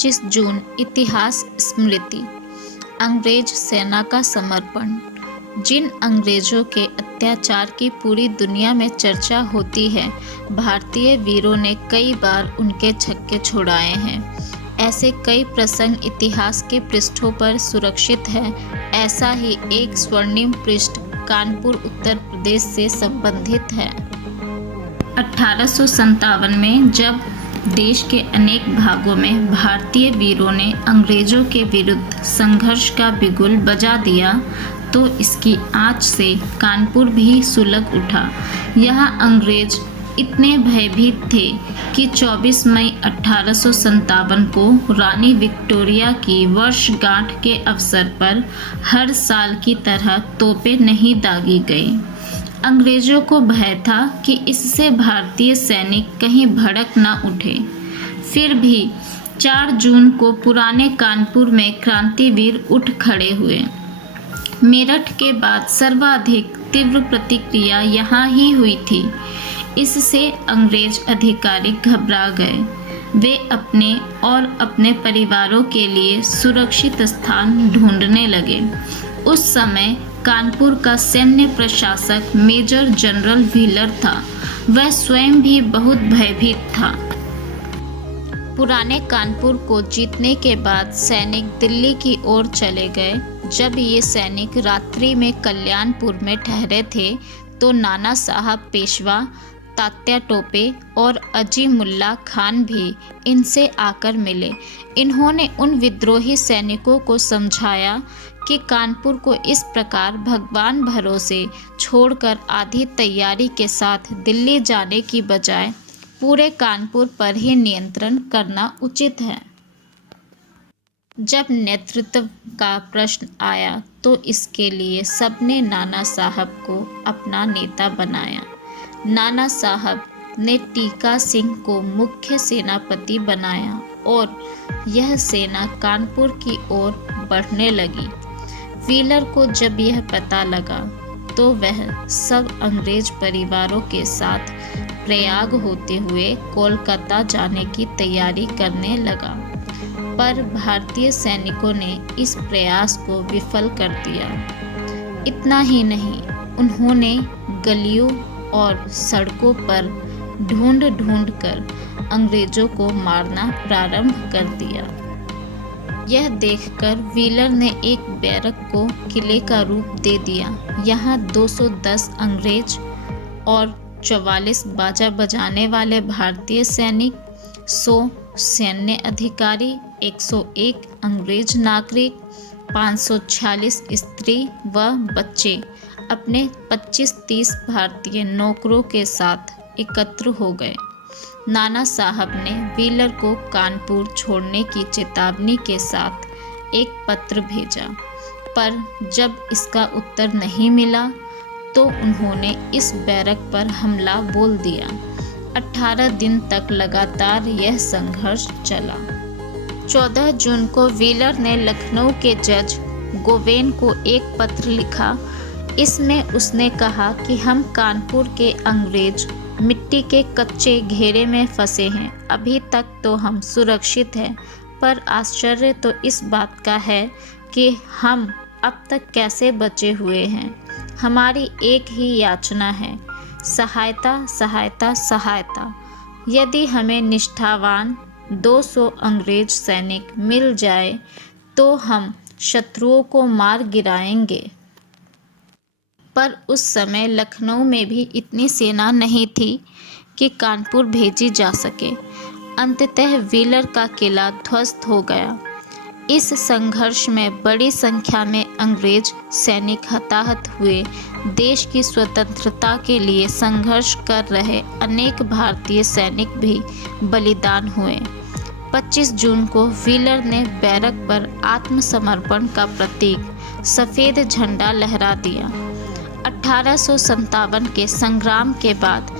25 जून इतिहास स्मृति। अंग्रेज सेना का समर्पण। जिन अंग्रेजों के अत्याचार की पूरी दुनिया में चर्चा होती है, भारतीय वीरों ने कई बार उनके छक्के छुड़ाए हैं। ऐसे कई प्रसंग इतिहास के पृष्ठों पर सुरक्षित है। ऐसा ही एक स्वर्णिम पृष्ठ कानपुर उत्तर प्रदेश से संबंधित है। 1857 में जब देश के अनेक भागों में भारतीय वीरों ने अंग्रेजों के विरुद्ध संघर्ष का बिगुल बजा दिया, तो इसकी आंच से कानपुर भी सुलग उठा। यहाँ अंग्रेज इतने भयभीत थे कि 24 मई 1857 को रानी विक्टोरिया की वर्षगांठ के अवसर पर हर साल की तरह तोपें नहीं दागी गई। अंग्रेजों को भय था कि इससे भारतीय सैनिक कहीं भड़क न उठे। फिर भी 4 जून को पुराने कानपुर में क्रांतिवीर उठ खड़े हुए। मेरठ के बाद सर्वाधिक तीव्र प्रतिक्रिया यहाँ ही हुई थी। इससे अंग्रेज अधिकारी घबरा गए। वे अपने और अपने परिवारों के लिए सुरक्षित स्थान ढूंढने लगे। उस समय कानपुर का सैन्य प्रशासक मेजर जनरल व्हीलर था। वह स्वयं भी बहुत भयभीत था। पुराने कानपुर को जीतने के बाद सैनिक दिल्ली की ओर चले गए। जब ये सैनिक रात्रि में कल्याणपुर में ठहरे थे, तो नाना साहब पेशवा, तात्या टोपे और अजीमुल्ला खान भी इनसे आकर मिले। इन्होंने उन विद्रोही सैनिकों को समझाया कि कानपुर को इस प्रकार भगवान भरोसे छोड़कर आधी तैयारी के साथ दिल्ली जाने की बजाय पूरे कानपुर पर ही नियंत्रण करना उचित है। जब नेतृत्व का प्रश्न आया, तो इसके लिए सबने नाना साहब को अपना नेता बनाया। नाना साहब ने टीका सिंह को मुख्य सेनापति बनाया और यह सेना कानपुर की ओर बढ़ने लगी। व्हीलर को जब यह पता लगा, तो वह सब अंग्रेज परिवारों के साथ प्रयाग होते हुए कोलकाता जाने की तैयारी करने लगा। पर भारतीय सैनिकों ने इस प्रयास को विफल कर दिया। इतना ही नहीं, उन्होंने गलियों और सड़कों पर ढूंढ कर अंग्रेजों को मारना प्रारंभ कर दिया। यह देखकर व्हीलर ने एक बैरक को किले का रूप दे दिया। यहाँ 210 अंग्रेज और 44 बाजा बजाने वाले भारतीय सैनिक, 100 सैन्य अधिकारी, 101 अंग्रेज नागरिक, 546 स्त्री व बच्चे अपने 25-30 भारतीय नौकरों के साथ एकत्र हो गए। नाना साहब ने व्हीलर को कानपुर छोड़ने की चेतावनी के साथ एक पत्र भेजा, पर जब इसका उत्तर नहीं मिला, तो उन्होंने इस बैरक पर हमला बोल दिया। 18 दिन तक लगातार यह संघर्ष चला। 14 जून को व्हीलर ने लखनऊ के जज गोवेन को एक पत्र लिखा। इसमें उसने कहा कि हम कानपुर के अंग्रेज मिट्टी के कच्चे घेरे में फंसे हैं। अभी तक तो हम सुरक्षित हैं, पर आश्चर्य तो इस बात का है कि हम अब तक कैसे बचे हुए हैं। हमारी एक ही याचना है, सहायता, सहायता, सहायता। यदि हमें निष्ठावान 200 अंग्रेज सैनिक मिल जाए, तो हम शत्रुओं को मार गिराएंगे। पर उस समय लखनऊ में भी इतनी सेना नहीं थी कि कानपुर भेजी जा सके। अंततः व्हीलर का किला ध्वस्त हो गया। इस संघर्ष में बड़ी संख्या में अंग्रेज सैनिक हताहत हुए। देश की स्वतंत्रता के लिए संघर्ष कर रहे अनेक भारतीय सैनिक भी बलिदान हुए। 25 जून को व्हीलर ने बैरक पर आत्मसमर्पण का प्रतीक सफ़ेद झंडा लहरा दिया। 1857 के संग्राम के बाद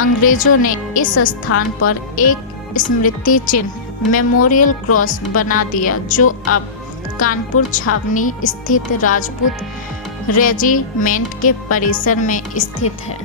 अंग्रेजों ने इस स्थान पर एक स्मृति चिन्ह मेमोरियल क्रॉस बना दिया, जो अब कानपुर छावनी स्थित राजपूत रेजिमेंट के परिसर में स्थित है।